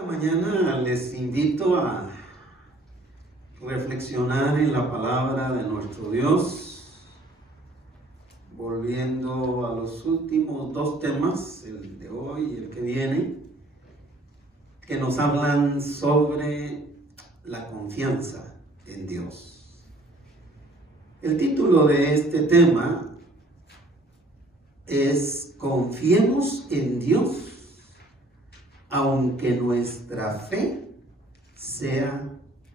Esta mañana les invito a reflexionar en la palabra de nuestro Dios, volviendo a los últimos dos temas, el de hoy y el que viene, que nos hablan sobre la confianza en Dios. El título de este tema es Confiemos en Dios, aunque nuestra fe sea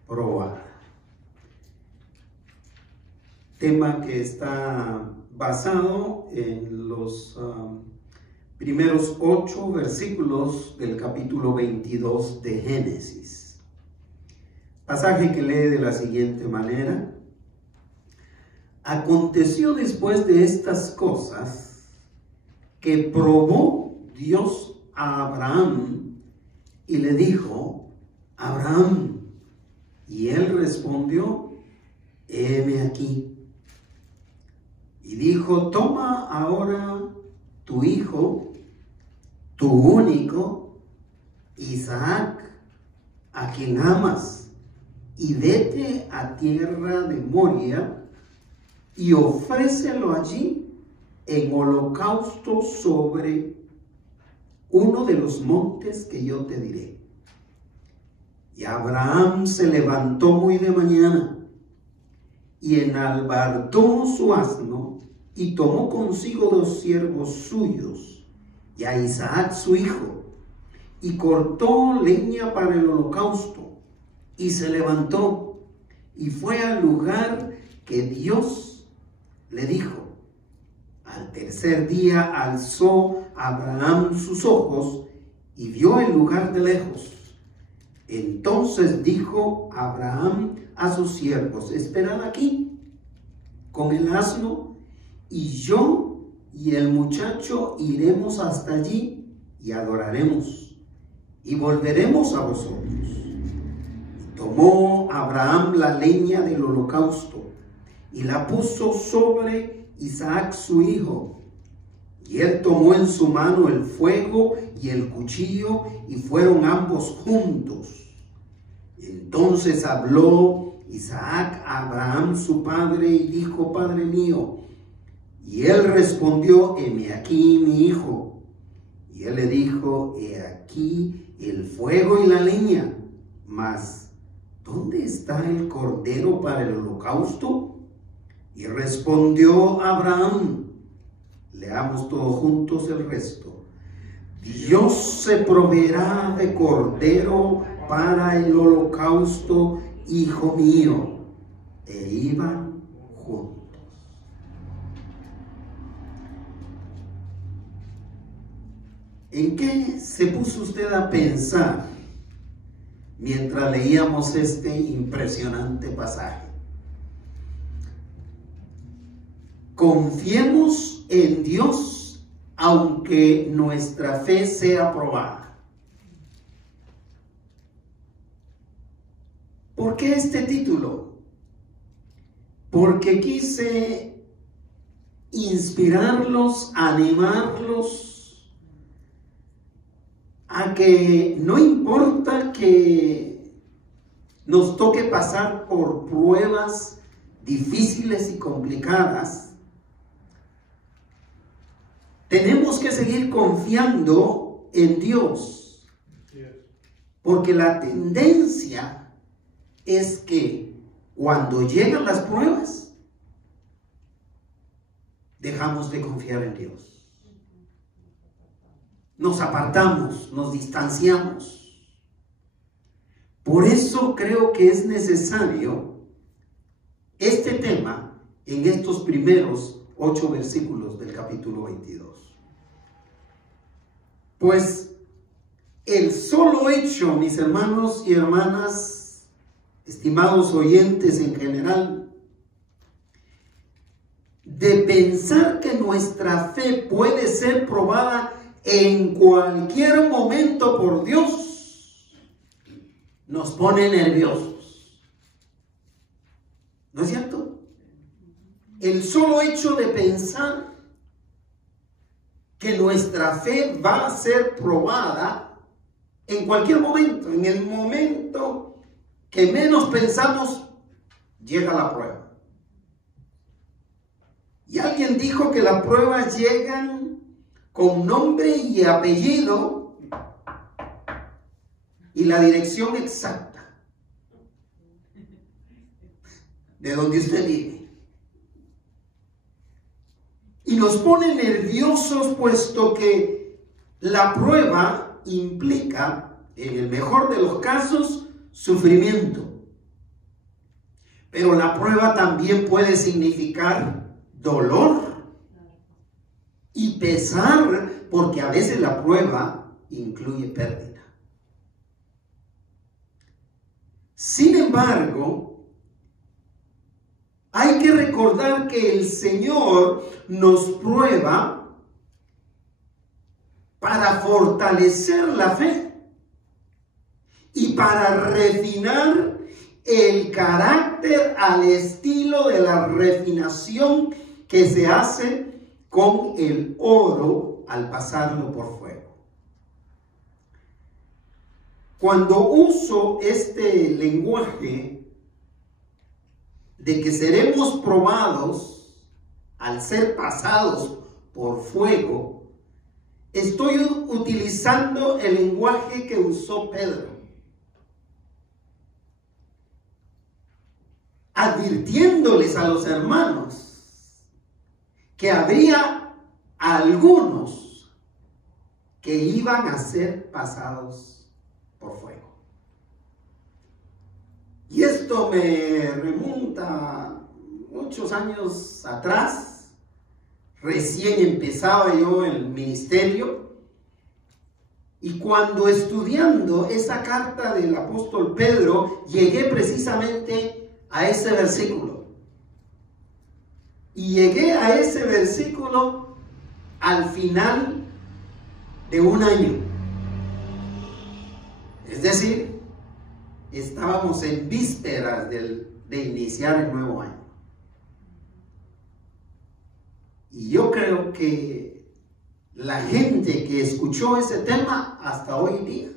probada. Tema que está basado en los primeros 8 versículos del capítulo 22 de Génesis. Pasaje que lee de la siguiente manera: Aconteció después de estas cosas que probó Dios a Abraham y le dijo: Abraham. Y él respondió: heme aquí. Y dijo: toma ahora tu hijo, tu único, Isaac, a quien amas, y vete a tierra de Moria y ofrécelo allí en holocausto sobre uno de los montes que yo te diré. Y Abraham se levantó muy de mañana y enalbardó su asno y tomó consigo 2 siervos suyos y a Isaac su hijo, y cortó leña para el holocausto y se levantó y fue al lugar que Dios le dijo. Al tercer día alzó Abraham sus ojos y vio el lugar de lejos. Entonces dijo Abraham a sus siervos: esperad aquí con el asno, y yo y el muchacho iremos hasta allí y adoraremos, y volveremos a vosotros. Y tomó Abraham la leña del holocausto y la puso sobre Isaac su hijo, y él tomó en su mano el fuego y el cuchillo, y fueron ambos juntos. Entonces habló Isaac a Abraham su padre y dijo: Padre mío. Y él respondió: heme aquí, mi hijo. Y él le dijo: he aquí el fuego y la leña, mas ¿dónde está el cordero para el holocausto? Y respondió Abraham. Leamos todos juntos el resto. Dios se proveerá de cordero para el holocausto, hijo mío. E iban juntos. ¿En qué se puso usted a pensar mientras leíamos este impresionante pasaje? Confiemos en Dios aunque nuestra fe sea probada. ¿Por qué este título? Porque quise inspirarlos, animarlos a que no importa que nos toque pasar por pruebas difíciles y complicadas, tenemos que seguir confiando en Dios, porque la tendencia es que cuando llegan las pruebas, dejamos de confiar en Dios. Nos apartamos, nos distanciamos. Por eso creo que es necesario este tema en estos primeros 8 versículos del capítulo 22. Pues el solo hecho, mis hermanos y hermanas, estimados oyentes en general, de pensar que nuestra fe puede ser probada en cualquier momento por Dios, nos pone nerviosos. ¿No es cierto? El solo hecho de pensar que nuestra fe va a ser probada En cualquier momento, en el momento que menos pensamos, llega la prueba. Y alguien dijo que las pruebas llegan con nombre y apellido y la dirección exacta de donde usted vive. Y nos pone nerviosos puesto que la prueba implica, en el mejor de los casos, sufrimiento. Pero la prueba también puede significar dolor y pesar, porque a veces la prueba incluye pérdida. Sin embargo, hay que recordar que el Señor nos prueba para fortalecer la fe y para refinar el carácter al estilo de la refinación que se hace con el oro al pasarlo por fuego. Cuando uso este lenguaje de que seremos probados al ser pasados por fuego, estoy utilizando el lenguaje que usó Pedro, advirtiéndoles a los hermanos que habría algunos que iban a ser pasados por fuego. Y esto me remonta muchos años atrás. Recién empezaba yo el ministerio. Y cuando estudiando esa carta del apóstol Pedro, llegué precisamente a ese versículo. Y llegué a ese versículo al final de un año. Es decir, estábamos en vísperas de iniciar el nuevo año. Y yo creo que la gente que escuchó ese tema hasta hoy día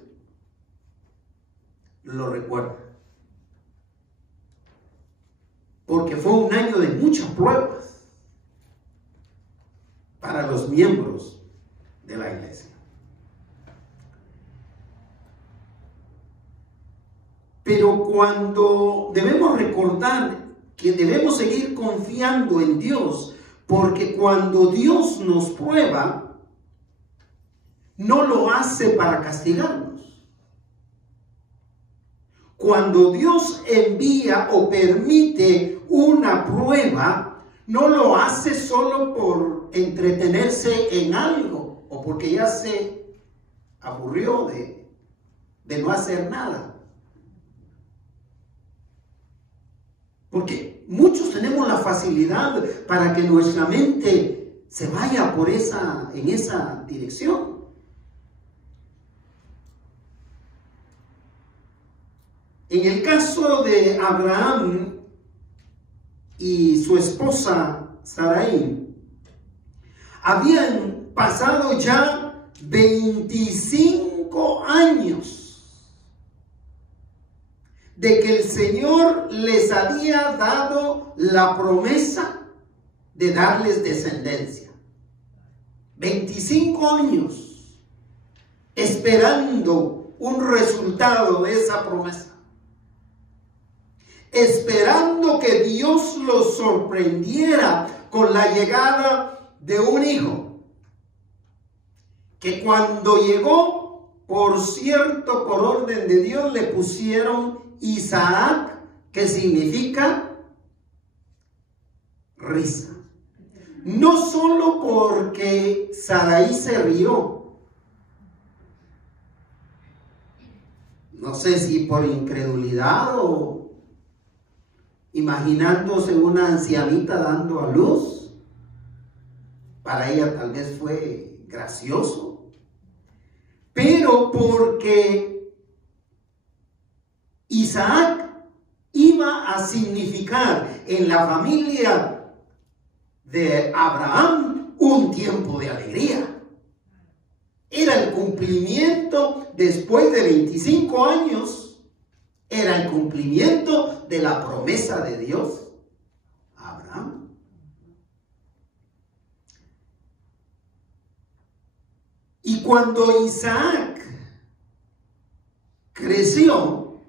lo recuerda. Porque fue un año de muchas pruebas para los miembros de la iglesia. Pero cuando debemos recordar que debemos seguir confiando en Dios, porque cuando Dios nos prueba, no lo hace para castigarnos. Cuando Dios envía o permite una prueba, no lo hace solo por entretenerse en algo o porque ya se aburrió de no hacer nada. Porque muchos tenemos la facilidad para que nuestra mente se vaya en esa dirección. En el caso de Abraham y su esposa Sarai, habían pasado ya 25 años de que el Señor les había dado la promesa de darles descendencia. 25 años esperando un resultado de esa promesa. Esperando que Dios los sorprendiera con la llegada de un hijo. Que cuando llegó, por cierto, por orden de Dios, le pusieron Isaac, que significa risa. No solo porque Sarai se rió, no sé si por incredulidad o imaginándose una ancianita dando a luz, para ella tal vez fue gracioso, pero porque Isaac iba a significar en la familia de Abraham un tiempo de alegría. Era el cumplimiento después de 25 años, era el cumplimiento de la promesa de Dios a Abraham. Y cuando Isaac creció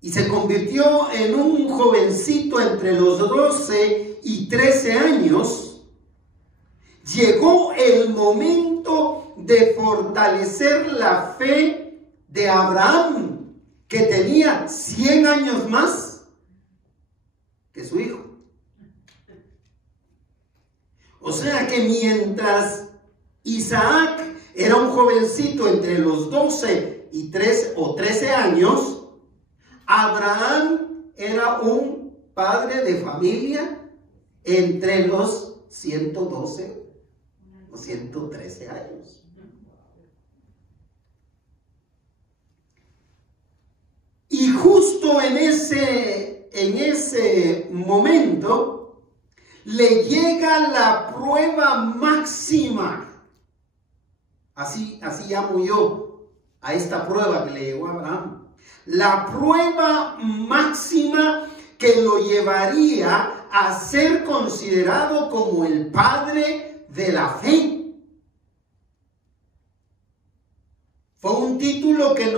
y se convirtió en un jovencito entre los 12 y 13 años, llegó el momento de fortalecer la fe de Abraham, que tenía 100 años más que su hijo. O sea que mientras Isaac era un jovencito entre los 12 y 13 años, Abraham era un padre de familia entre los 112 o 113 años. Y justo en ese momento le llega la prueba máxima. Así llamo yo a esta prueba que le llegó a Abraham. La prueba máxima que lo llevaría a ser considerado como el padre de la fe. Fue un título que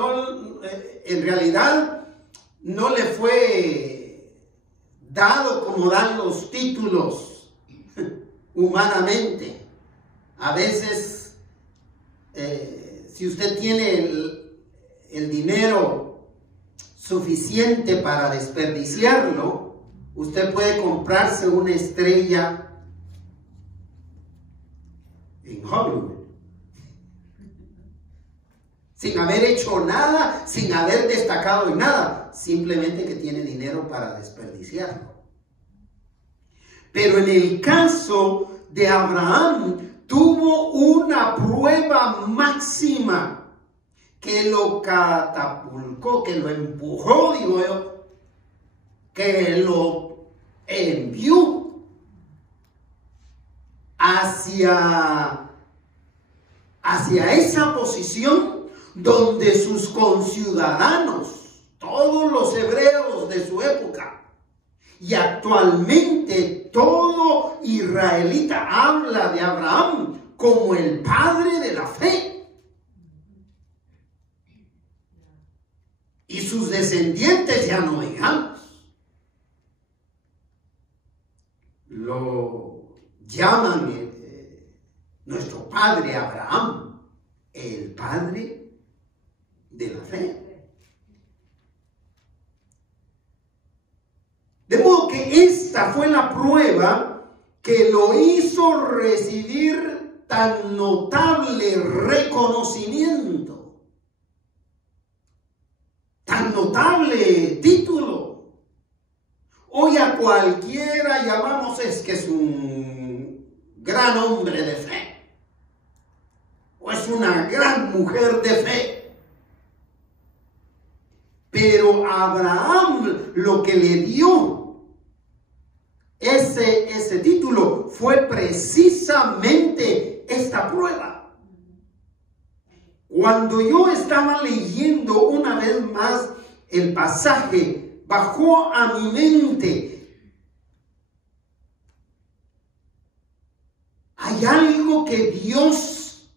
en realidad no le fue dado como dan los títulos humanamente. A veces, si usted tiene el dinero suficiente para desperdiciarlo, usted puede comprarse una estrella en Hollywood sin haber hecho nada, sin haber destacado en nada, simplemente que tiene dinero para desperdiciarlo. Pero en el caso de Abraham, tuvo una prueba máxima que lo catapultó, que lo empujó, digo yo, que lo envió hacia esa posición donde sus conciudadanos, todos los hebreos de su época, y actualmente todo israelita habla de Abraham como el padre de la fe. Y sus descendientes, ya no digamos, lo llaman nuestro padre Abraham, el padre de la fe. De modo que esta fue la prueba que lo hizo recibir tan notable reconocimiento, tan notable título. Hoy a cualquiera llamamos es que es un gran hombre de fe, o es una gran mujer de fe. Pero Abraham lo que le dio ese título fue precisamente esta prueba. Cuando yo estaba leyendo una vez más el pasaje, bajó a mi mente: hay algo que Dios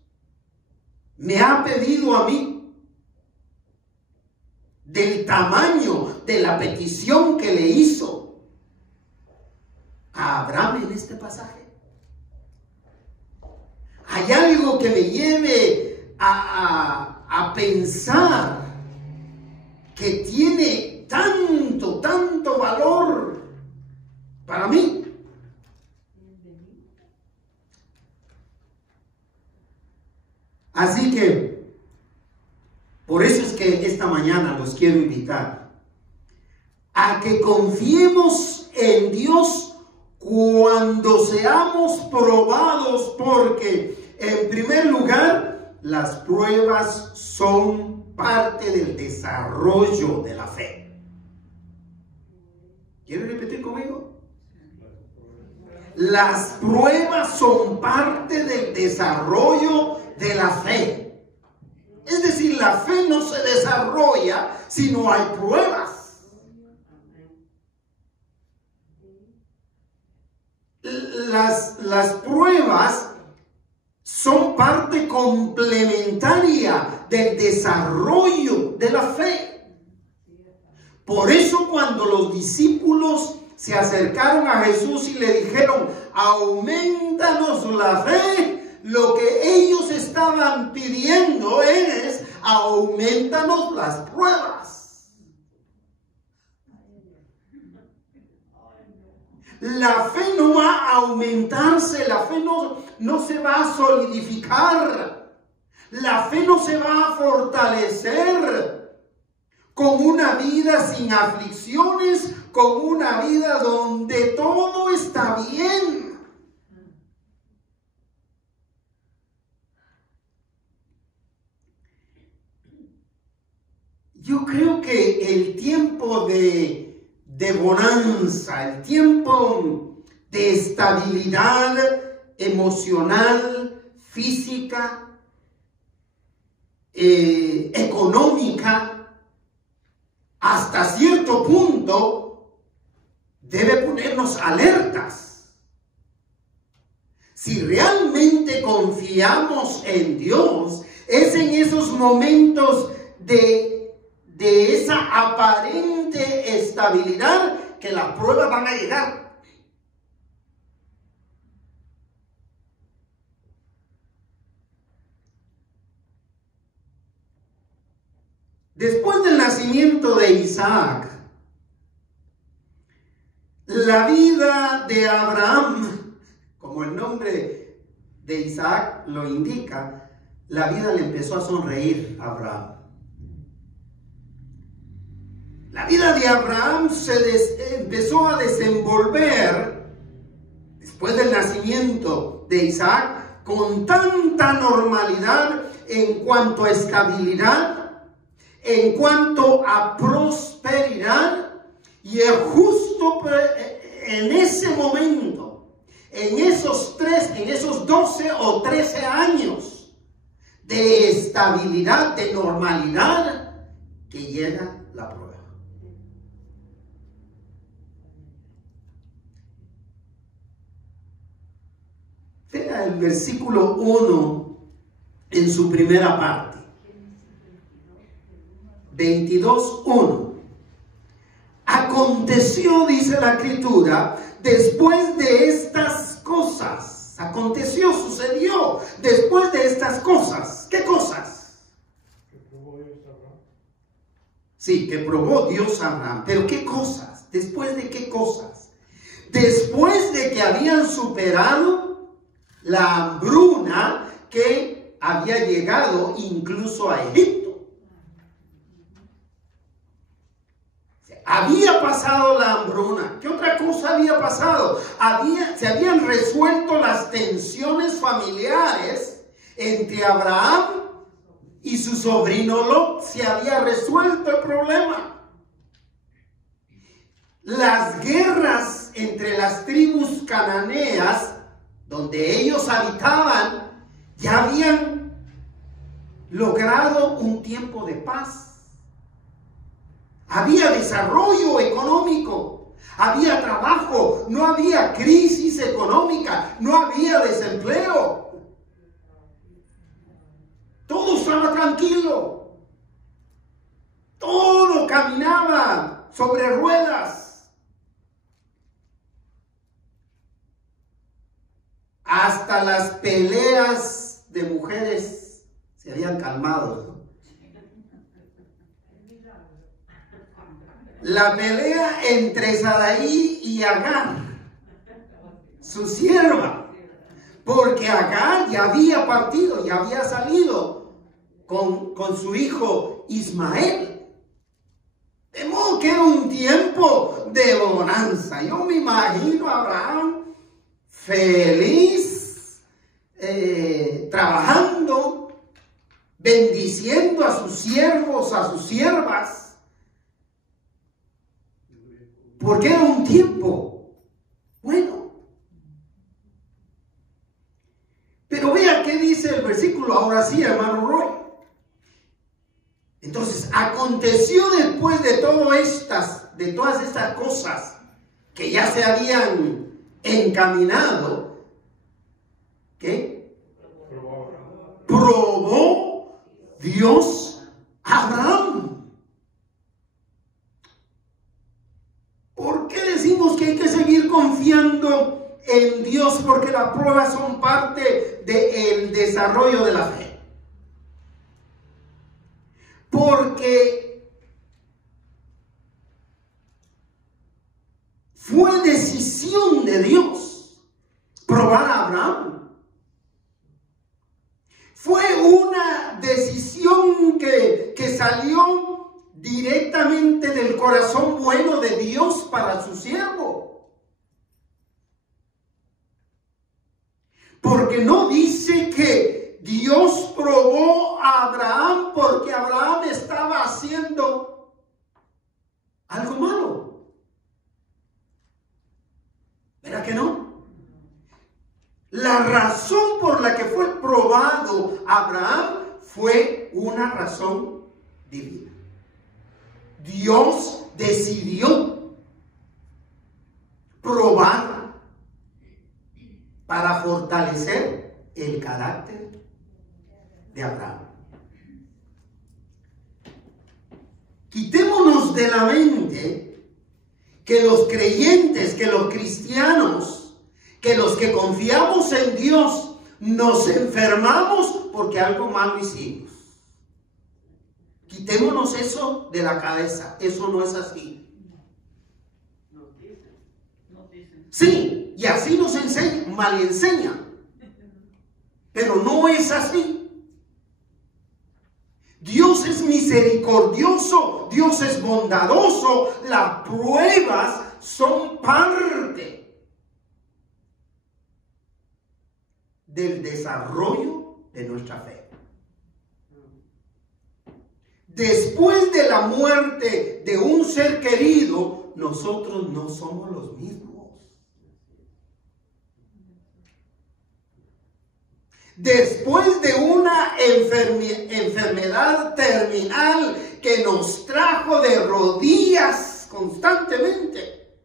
me ha pedido a mí, del tamaño de la petición que le hizo a Abraham en este pasaje. Hay algo que me lleve a pensar que tiene tanto valor para mí. Así que por eso es que esta mañana los quiero invitar a que confiemos en Dios cuando seamos probados, porque en primer lugar las pruebas son parte del desarrollo de la fe. ¿Quieren repetir conmigo? Las pruebas son parte del desarrollo de la fe. Es decir, la fe no se desarrolla si no hay pruebas. Las pruebas son parte complementaria del desarrollo de la fe. Por eso cuando los discípulos se acercaron a Jesús y le dijeron, aumentanos la fe, lo que ellos estaban pidiendo es, aumentanos las pruebas. La fe no va a aumentarse, la fe no se va a solidificar, la fe no se va a fortalecer con una vida sin aflicciones, con una vida donde todo está bien. Yo creo que el tiempo de bonanza, el tiempo de estabilidad emocional, física, económica, hasta cierto punto debe ponernos alertas. Si realmente confiamos en Dios, es en esos momentos de esa aparente estabilidad que las pruebas van a llegar. Después del nacimiento de Isaac, la vida de Abraham, como el nombre de Isaac lo indica, la vida le empezó a sonreír a Abraham. La vida de Abraham se empezó a desenvolver después del nacimiento de Isaac con tanta normalidad en cuanto a estabilidad, en cuanto a prosperidad, y es justo en ese momento, en esos 12 o 13 años de estabilidad, de normalidad, que llega la prueba. Vea el versículo 1 en su primera parte. 22:1. Aconteció, dice la Escritura, después de estas cosas. Aconteció, sucedió, después de estas cosas. ¿Qué cosas? Que probó Dios a Abraham. Sí, que probó Dios a Abraham. ¿Pero qué cosas? ¿Después de qué cosas? Después de que habían superado la hambruna que había llegado incluso a Egipto. Había pasado la hambruna. ¿Qué otra cosa había pasado? Se habían resuelto las tensiones familiares entre Abraham y su sobrino Lot. Se había resuelto el problema. Las guerras entre las tribus cananeas, donde ellos habitaban, ya habían logrado un tiempo de paz. Había desarrollo económico, había trabajo, no había crisis económica, no había desempleo. Todo estaba tranquilo. Todo caminaba sobre ruedas. Hasta las peleas de mujeres se habían calmado. La pelea entre Saraí y Agar, su sierva, porque Agar ya había partido, ya había salido con su hijo Ismael. De modo que era un tiempo de bonanza. Yo me imagino a Abraham feliz, trabajando, bendiciendo a sus siervos, a sus siervas. Porque era un tiempo bueno. Ahora sí, hermano Roy. Entonces, aconteció después de todas estas cosas que ya se habían encaminado, ¿qué? Probó Dios a Abraham. ¿Por qué decimos que hay que seguir confiando en Dios? Porque las pruebas son parte del desarrollo de la fe. Porque fue decisión de Dios probar a Abraham. Fue una decisión que salió directamente del corazón bueno de Dios para su siervo. Porque no dice que Dios probó a Abraham porque Abraham estaba haciendo algo malo. ¿Verdad que no? La razón por la que fue probado Abraham fue una razón divina. Dios decidió probarla para fortalecer el carácter de Abraham. Quitémonos de la mente que los creyentes, que los cristianos, que los que confiamos en Dios, nos enfermamos porque algo malo hicimos. Quitémonos eso de la cabeza. Eso no es así. Sí, y así nos enseña, mal enseña. Pero no es así. Dios es misericordioso, Dios es bondadoso. Las pruebas son parte del desarrollo de nuestra fe. Después de la muerte de un ser querido, nosotros no somos los mismos. Después de una enfermedad terminal que nos trajo de rodillas constantemente,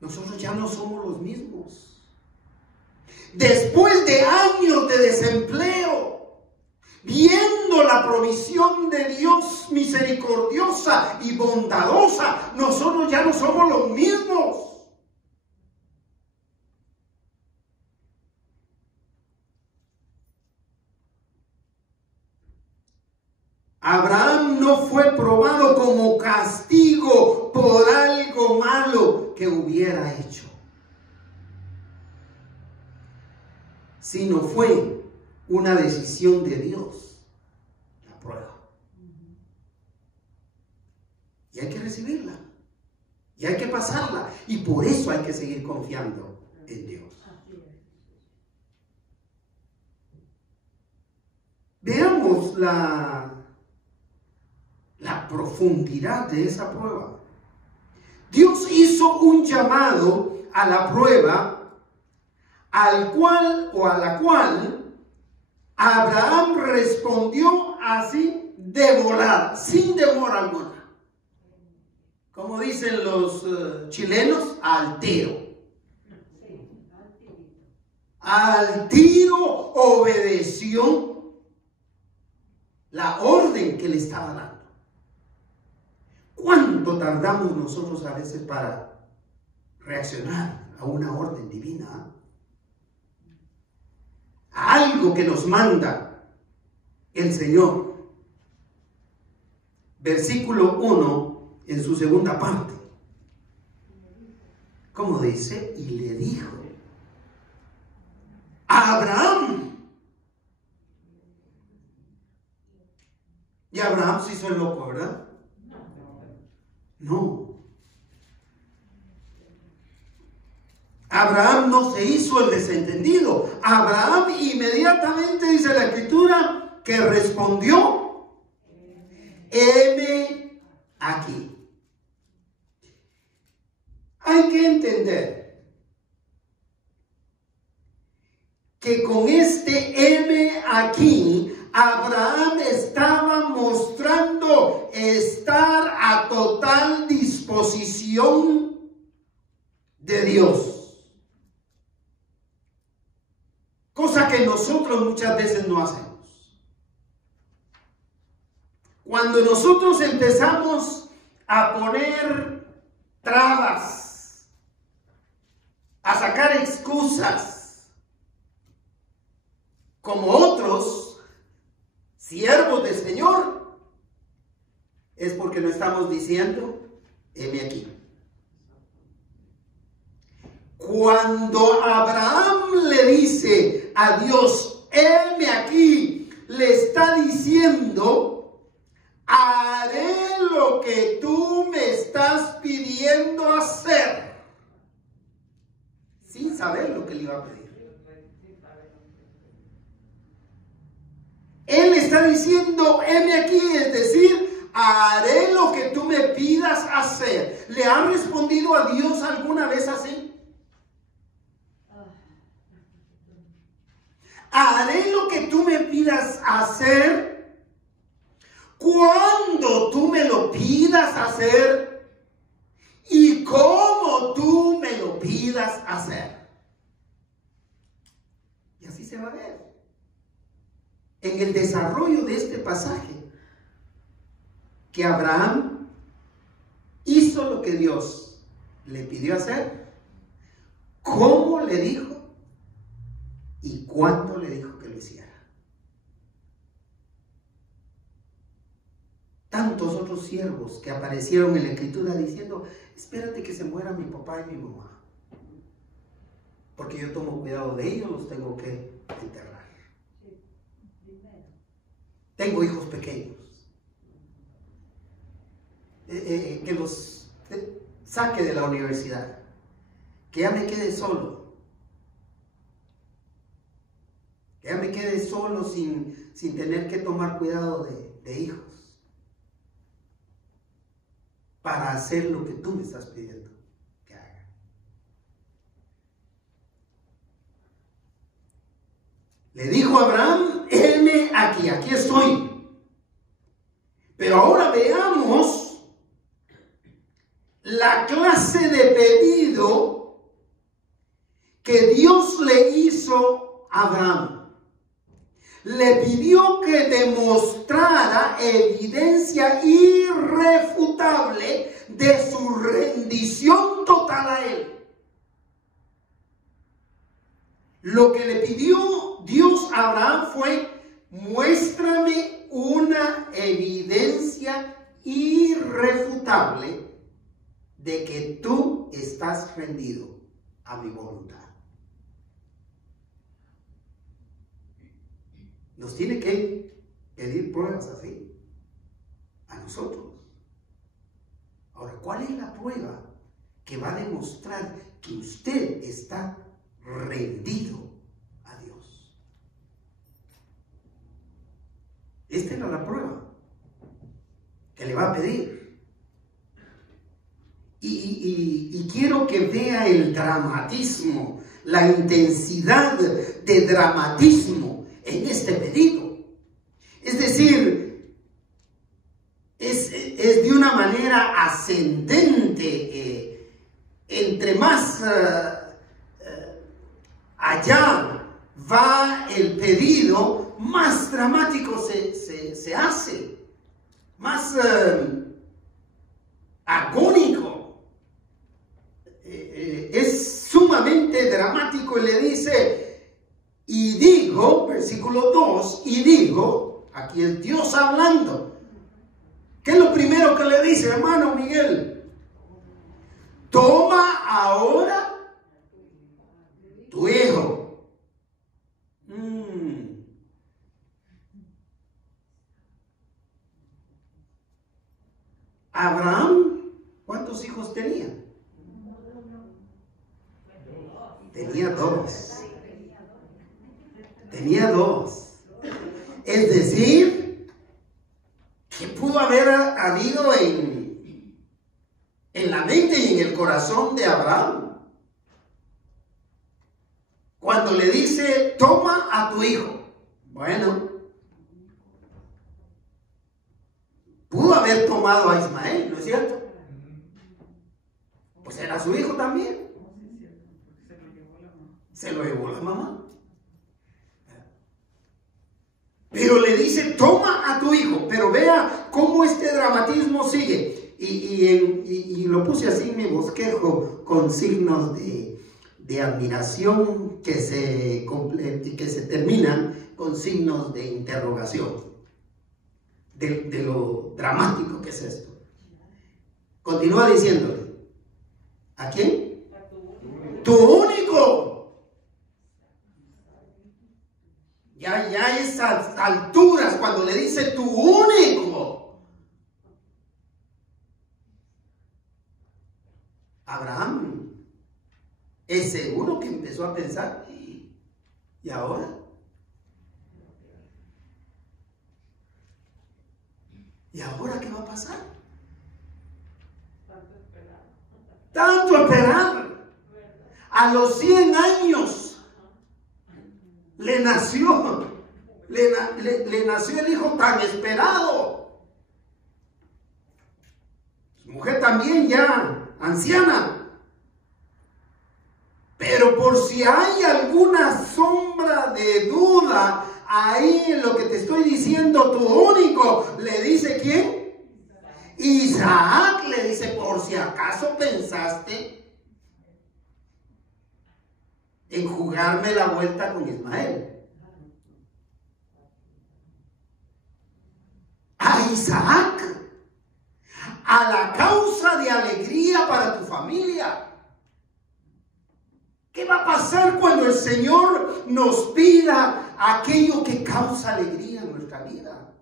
nosotros ya no somos los mismos. Después de años de desempleo, viendo la provisión de Dios misericordiosa y bondadosa, nosotros ya no somos los mismos. Abraham no fue probado como castigo por algo malo que hubiera hecho, sino fue una decisión de Dios, la prueba. Y hay que recibirla, y hay que pasarla, y por eso hay que seguir confiando en Dios. Veamos la profundidad de esa prueba. Dios hizo un llamado a la prueba al cual o a la cual Abraham respondió así de volada, sin demora alguna. Como dicen los chilenos, al tiro. Al tiro obedeció la orden que le estaba dando. ¿Cuánto tardamos nosotros a veces para reaccionar a una orden divina? A algo que nos manda el Señor. Versículo 1 en su segunda parte. ¿Cómo dice? Y le dijo a Abraham. Y Abraham se hizo el loco, ¿verdad? No. Abraham no se hizo el desentendido. Abraham inmediatamente, dice la Escritura, que respondió: heme aquí. Hay que entender que con este este heme aquí, Abraham estaba mostrando estar a total disposición de Dios. Cosa que nosotros muchas veces no hacemos. Cuando nosotros empezamos a poner trabas, a sacar excusas, como otros siervos del Señor, es porque no estamos diciendo, heme aquí. Cuando Abraham le dice a Dios, heme aquí, le está diciendo, haré lo que tú me estás pidiendo hacer, sin saber lo que le iba a pedir. Él está diciendo, heme aquí, es decir, haré lo que tú me pidas hacer. ¿Le han respondido a Dios alguna vez así? Haré lo que tú me pidas hacer cuando tú me lo pidas hacer y como tú me lo pidas hacer. Y así se va a ver en el desarrollo de este pasaje, que Abraham hizo lo que Dios le pidió hacer, cómo le dijo y cuándo le dijo que lo hiciera. Tantos otros siervos que aparecieron en la Escritura diciendo, espérate que se muera mi papá y mi mamá, porque yo tomo cuidado de ellos, los tengo que enterrar. Tengo hijos pequeños, que los saque de la universidad, que ya me quede solo, que ya me quede solo sin tener que tomar cuidado de hijos, para hacer lo que tú me estás pidiendo que haga. Le dijo a Abraham, heme aquí, aquí estoy. Pero ahora veamos la clase de pedido que Dios le hizo a Abraham. Le pidió que demostrara evidencia irrefutable de su rendición total a él. Lo que le pidió Dios a Abraham fue, muéstrame una evidencia irrefutable de que tú estás rendido a mi voluntad. Nos tiene que pedir pruebas así a nosotros. Ahora, ¿cuál es la prueba que va a demostrar que usted está rendido a Dios? Esta era la prueba que le va a pedir. Y quiero que vea el dramatismo, la intensidad de dramatismo en este pedido. Es decir, es de una manera ascendente. Entre más allá va el pedido, más dramático se hace, más agónico. Es sumamente dramático y le dice, y digo, versículo 2, y digo, aquí es Dios hablando. ¿Qué es lo primero que le dice, hermano Miguel? Toma ahora tu hijo. Abraham, ¿cuántos hijos tenía? Tenía dos. Tenía dos. Es decir, ¿qué pudo haber habido en la mente y en el corazón de Abraham Cuando le dice, toma a tu hijo. Bueno, pudo haber tomado a Ismael, ¿no es cierto? Pues era su hijo también. Se lo llevó la mamá. Pero le dice, toma a tu hijo. Pero vea cómo este dramatismo sigue. Y lo puse así en mi bosquejo, con signos de admiración que se terminan con signos de interrogación. De lo dramático que es esto. Continúa diciéndole, ¿a quién? Tu único. Ya a esas alturas, cuando le dice tu único, Abraham es seguro que empezó a pensar, ¿y ahora? ¿Y ahora qué va a pasar? Tanto esperar. A los 100 años le nació el hijo tan esperado. Su mujer también ya anciana. Pero por si hay alguna sombra de duda ahí en lo que te estoy diciendo, tu único, le dice ¿quién? Isaac. Le dice, por si acaso pensaste en jugarme la vuelta con Ismael. A Isaac, a la causa de alegría para tu familia. ¿Qué va a pasar cuando el Señor nos pida aquello que causa alegría en nuestra vida?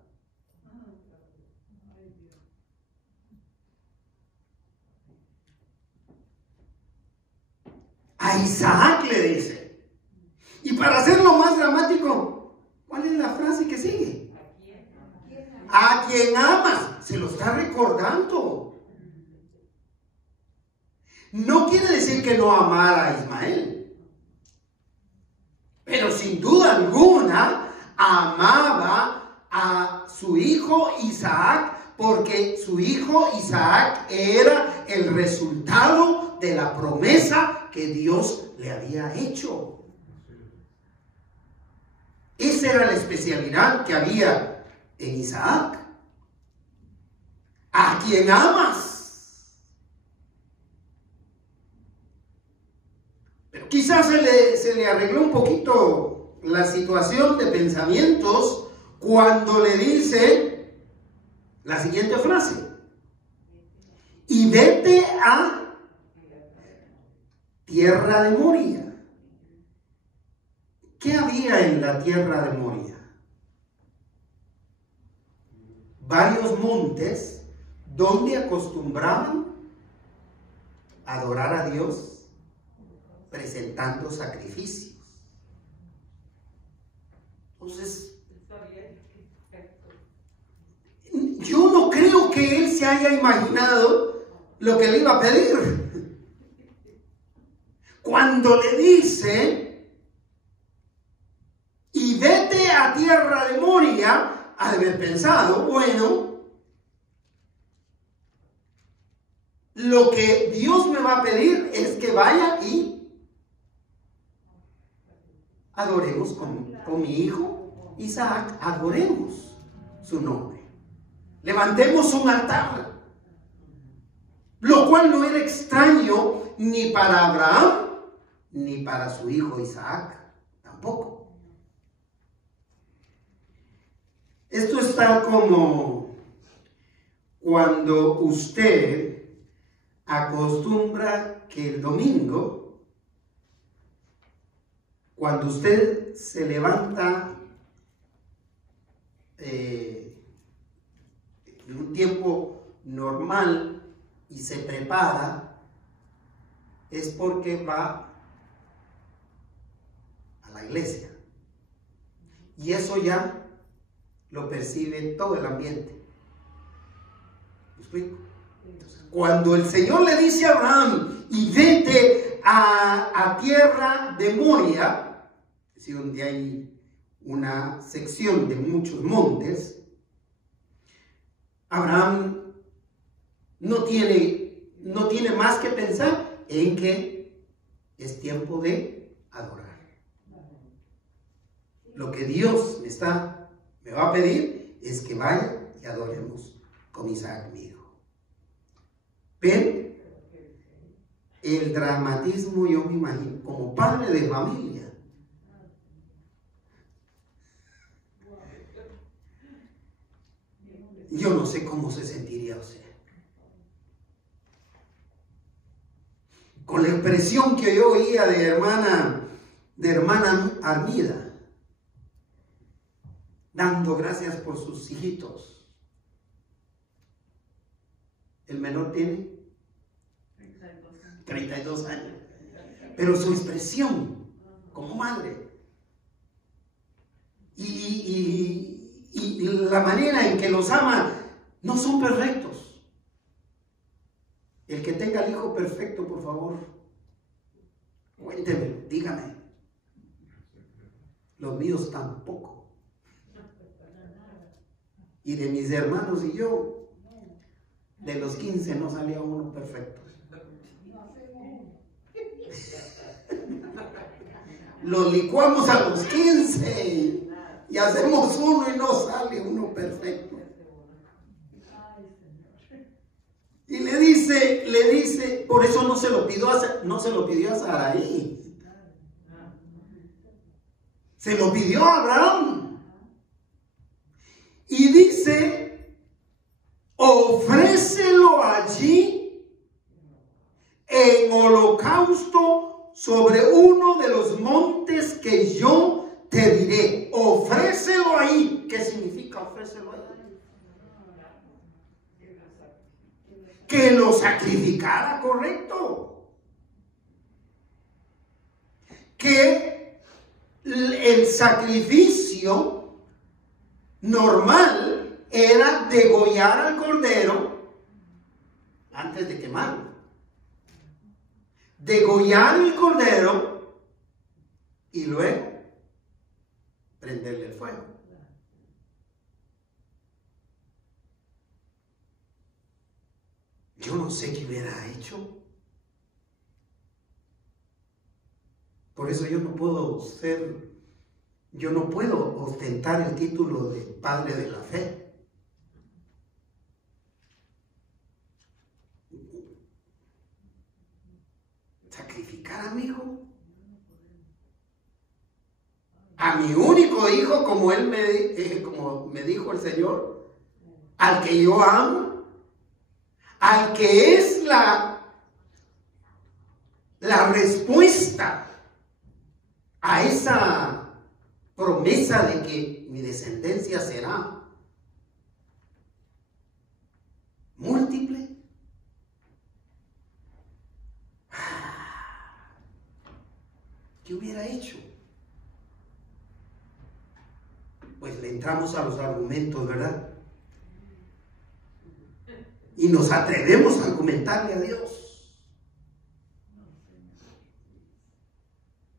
A Isaac le dice. Y para hacerlo más dramático, ¿cuál es la frase que sigue? A quien amas. Se lo está recordando. No quiere decir que no amara a Ismael, pero sin duda alguna amaba a su hijo Isaac, porque su hijo Isaac era el resultado de la promesa que Dios le había hecho. Esa era la especialidad que había en Isaac. A quien amas. Pero quizás se le arregló un poquito la situación de pensamientos cuando le dice la siguiente frase: y vete a tierra de Moria. ¿Qué había en la tierra de Moria? Varios montes donde acostumbraban a adorar a Dios presentando sacrificios. Entonces, yo no creo que él se haya imaginado lo que le iba a pedir. Cuando le dice, y vete a tierra de Moria, ha de haber pensado, bueno, lo que Dios me va a pedir es que vaya y adoremos con mi hijo Isaac, adoremos su nombre. Levantemos un altar. Lo cual no era extraño ni para Abraham, ni para su hijo Isaac, tampoco. Esto está como cuando usted acostumbra que el domingo, cuando usted se levanta en un tiempo normal y se prepara, es porque va a la iglesia. Y eso ya lo percibe todo el ambiente. ¿Me explico? Entonces, cuando el Señor le dice a Abraham, y vete a tierra de Moria, si donde hay una sección de muchos montes, Abraham no tiene más que pensar en que es tiempo de adorar. Lo que Dios me va a pedir es que vaya y adoremos con Isaac, mi hijo. ¿Ven? El dramatismo, yo me imagino, como padre de familia. Yo no sé cómo se sentiría usted. Con la expresión que yo oía de hermana Armida, dando gracias por sus hijitos. El menor tiene 32 años. Pero su expresión como madre y la manera en que los ama no son perfectos. El que tenga el hijo perfecto, por favor, cuénteme, dígame. Los míos tampoco. Y de mis hermanos y yo, de los 15 no salía uno perfecto. Los licuamos a los 15 y hacemos uno y no sale uno perfecto. Y le dice, por eso no se lo pidió a Sarai, se lo pidió a Abraham. Y dice, ofrécelo allí en holocausto sobre uno de los montes que yo te diré. Ofrécelo ahí. ¿Qué significa ofrécelo ahí? Que lo sacrificara, correcto. Que el sacrificio normal era degollar al cordero antes de quemarlo. Degollar el cordero y luego prenderle el fuego. Yo no sé qué hubiera hecho. Por eso yo no puedo ostentar el título de padre de la fe. Sacrificar a mi hijo, a mi único hijo, como me dijo el Señor, al que yo amo, al que es la respuesta a esa promesa de que mi descendencia será múltiple. ¿Qué hubiera hecho? Pues le entramos a los argumentos, ¿verdad? Y nos atrevemos a argumentarle a Dios.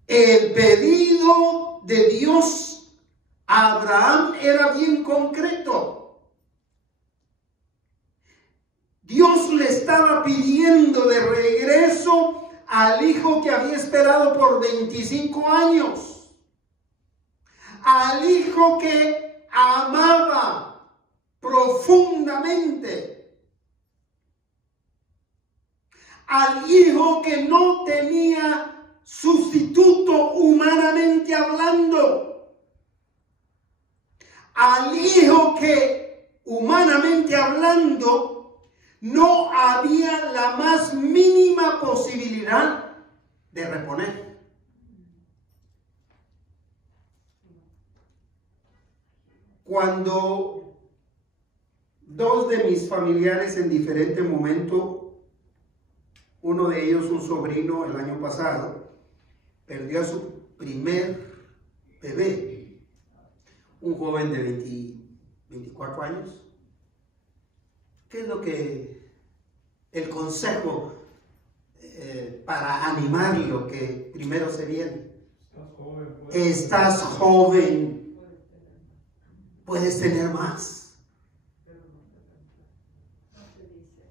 El pedido de Dios a Abraham era bien concreto. Dios le estaba pidiendo de regreso al hijo que había esperado por 25 años. Al hijo que amaba profundamente. Al hijo que no tenía sustituto humanamente hablando. Al hijo que humanamente hablando no había la más mínima posibilidad de reponer. Cuando dos de mis familiares en diferente momento, uno de ellos, un sobrino, el año pasado, perdió a su primer bebé, un joven de 24 años. ¿Qué es lo que el consejo para animarlo que primero se viene? Estás joven, puedes tener más.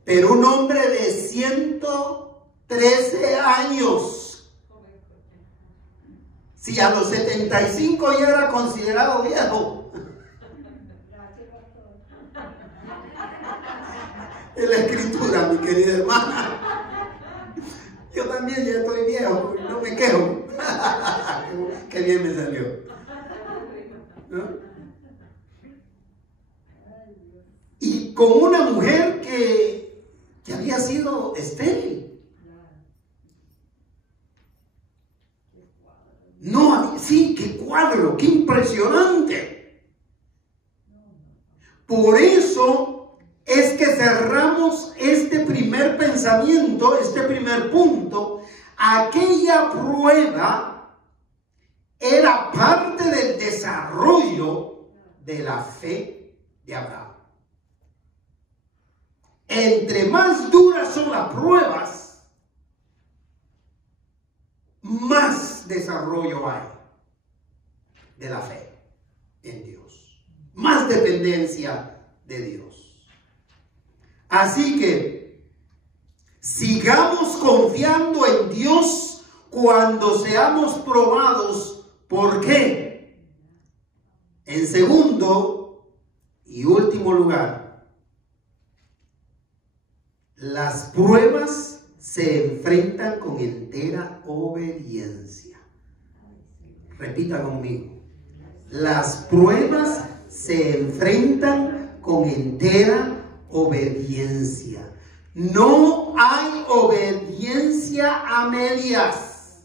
Pero un hombre de 113 años, si a los 75 ya era considerado viejo, en la escritura, mi querida hermana, yo también ya estoy viejo, no me quejo. Qué bien me salió, ¿no? Y con una mujer que había sido estéril. No, sí, qué cuadro, qué impresionante. Por eso es que cerramos este primer pensamiento, este primer punto. Aquella prueba era parte del desarrollo de la fe de Abraham. Entre más duras son las pruebas, más desarrollo hay de la fe en Dios, más dependencia de Dios. Así que sigamos confiando en Dios cuando seamos probados. ¿Por qué? En segundo y último lugar, las pruebas se enfrentan con entera obediencia. Repita conmigo. Las pruebas se enfrentan con entera obediencia. No hay obediencia a medias.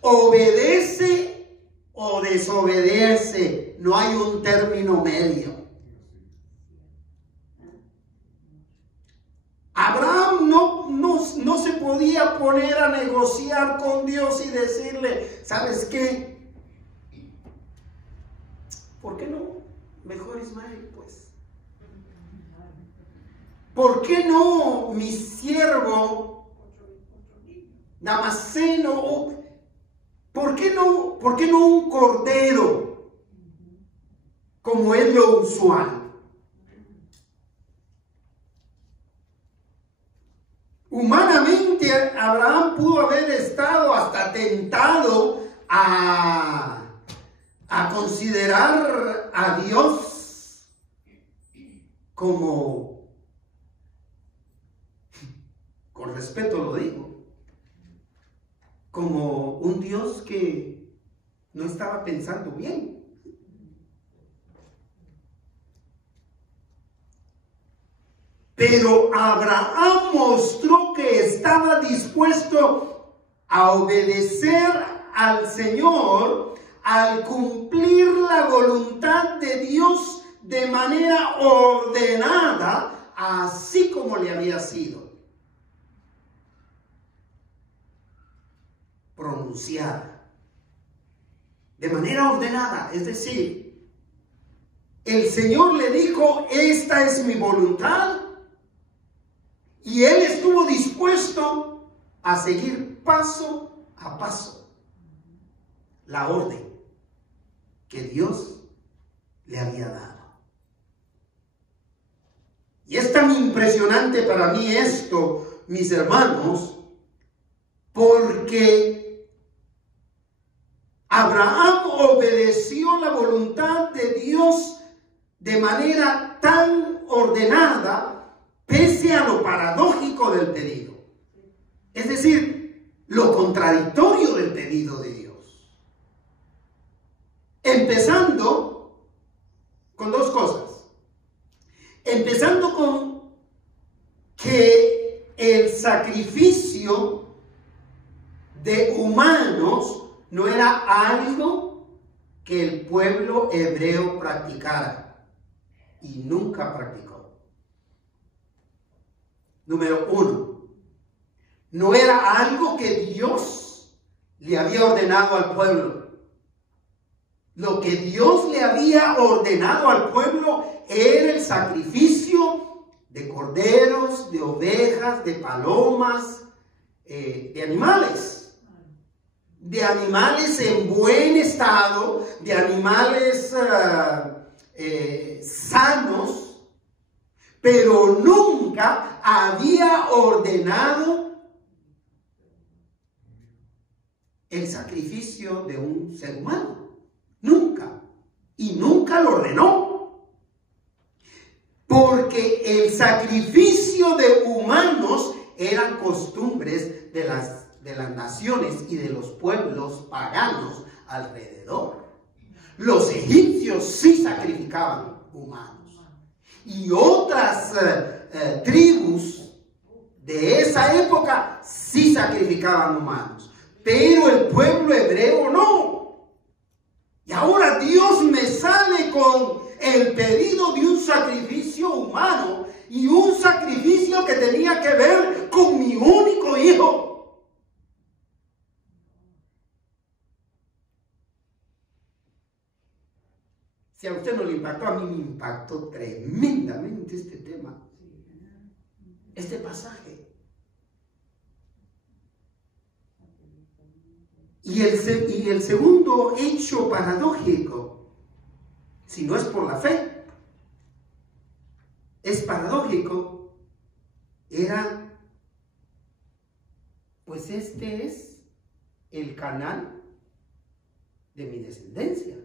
Obedece o desobedece. No hay un término medio. Abraham no se podía poner a negociar con Dios y decirle, ¿sabes qué? ¿Por qué no? Mejor Ismael, pues. ¿Por qué no mi siervo Damaseno? ¿Por qué no un cordero? Como es lo usual. Humanamente, Abraham pudo haber estado hasta tentado a considerar a Dios como, con respeto lo digo, como un Dios que no estaba pensando bien. Pero Abraham mostró que estaba dispuesto a obedecer al Señor al cumplir la voluntad de Dios de manera ordenada, así como le había sido pronunciada. De manera ordenada, es decir, el Señor le dijo, esta es mi voluntad. Y él estuvo dispuesto a seguir paso a paso la orden que Dios le había dado. Y es tan impresionante para mí esto, mis hermanos, porque Abraham obedeció la voluntad de Dios de manera tan ordenada, pese a lo paradójico del pedido. Es decir, lo contradictorio del pedido de Dios. Empezando con dos cosas. Empezando con que el sacrificio de humanos no era algo que el pueblo hebreo practicara y nunca practicó. Número uno, no era algo que Dios le había ordenado al pueblo. Lo que Dios le había ordenado al pueblo era el sacrificio de corderos, de ovejas, de palomas, de animales. de animales en buen estado, de animales sanos, pero nunca había ordenado el sacrificio de un ser humano. Nunca. Y nunca lo ordenó. Porque el sacrificio de humanos eran costumbres de las naciones y de los pueblos paganos alrededor. Los egipcios sí sacrificaban humanos. Y otras tribus de esa época sí sacrificaban humanos. Pero el pueblo hebreo no. Y ahora Dios me sale con el pedido de un sacrificio humano y un sacrificio que tenía que ver con mi único hijo. Si a usted no le impactó, a mí me impactó tremendamente este tema, este pasaje. Y el segundo hecho paradójico, si no es por la fe, es paradójico, era, pues este es el canal de mi descendencia.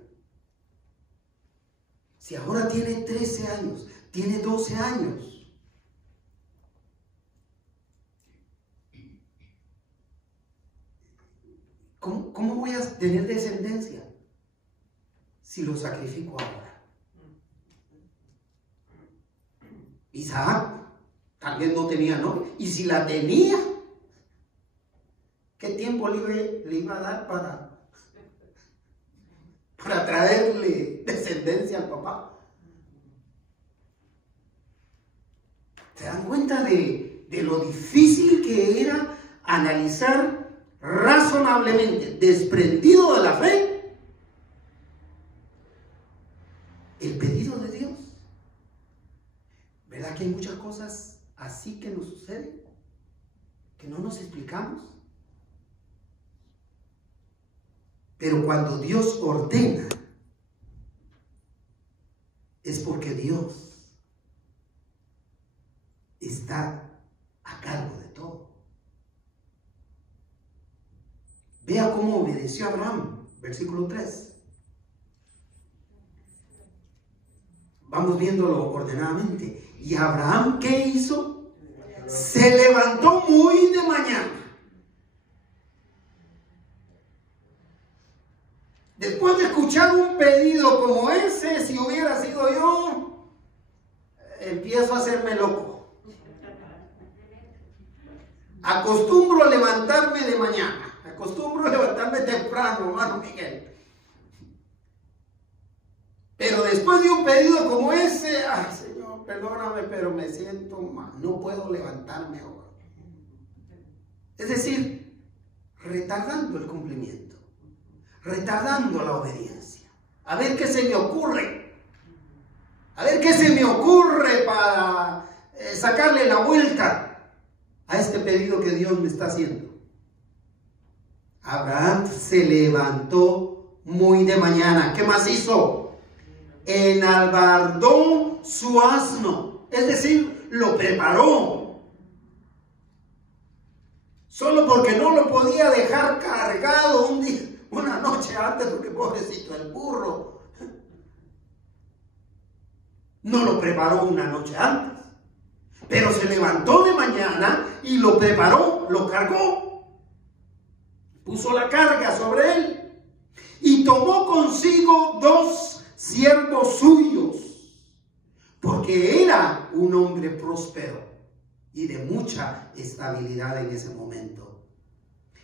Si ahora tiene 13 años, tiene 12 años, ¿cómo voy a tener descendencia si lo sacrifico ahora? Isaac también no tenía novia, y si la tenía, ¿qué tiempo le iba a dar para traerle descendencia al papá? ¿Se dan cuenta de lo difícil que era analizar razonablemente, desprendido de la fe, el pedido de Dios? ¿Verdad que hay muchas cosas así que nos suceden, que no nos explicamos? Pero cuando Dios ordena, es porque Dios está a cargo de todo. Vea cómo obedeció Abraham, versículo 3. Vamos viéndolo ordenadamente. ¿Y Abraham qué hizo? Se levantó muy de mañana. Después de escuchar un pedido como ese, si hubiera sido yo, empiezo a hacerme loco. Acostumbro a levantarme de mañana. Acostumbro a levantarme temprano, hermano Miguel. Pero después de un pedido como ese, ay Señor, perdóname, pero me siento mal. No puedo levantarme ahora. Es decir, retardando el cumplimiento. Retardando la obediencia. A ver qué se me ocurre. A ver qué se me ocurre para sacarle la vuelta a este pedido que Dios me está haciendo. Abraham se levantó muy de mañana. ¿Qué más hizo? Enalbardó su asno. Es decir, lo preparó. Solo porque no lo podía dejar cargado un día, una noche antes, porque pobrecito el burro. No lo preparó una noche antes. Pero se levantó de mañana y lo preparó, lo cargó. Puso la carga sobre él y tomó consigo 2 siervos suyos, porque era un hombre próspero y de mucha estabilidad en ese momento.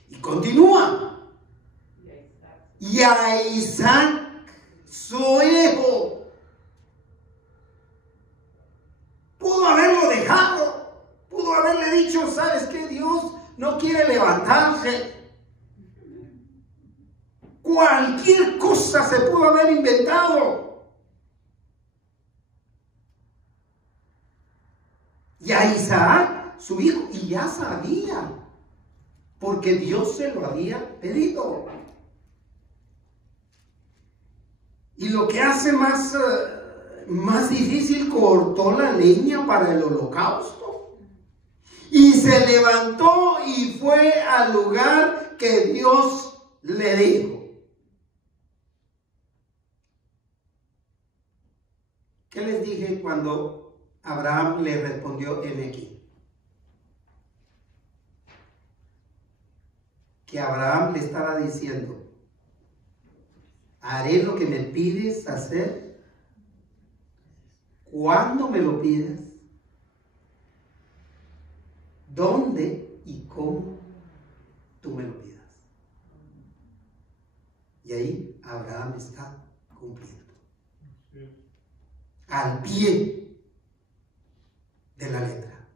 Y continúa. Y a Isaac, su hijo, pudo haberlo dejado, pudo haberle dicho, ¿sabes qué? Dios no quiere levantarse. Cualquier cosa se pudo haber inventado. Y a Isaac, su hijo, y ya sabía porque Dios se lo había pedido. Y lo que hace más difícil, cortó la leña para el holocausto. Y se levantó y fue al lugar que Dios le dijo. ¿Qué les dije cuando Abraham le respondió heme aquí? Que Abraham le estaba diciendo: haré lo que me pides hacer cuando me lo pidas, dónde y cómo tú me lo pidas. Y ahí Abraham está cumpliendo. Al pie de la letra.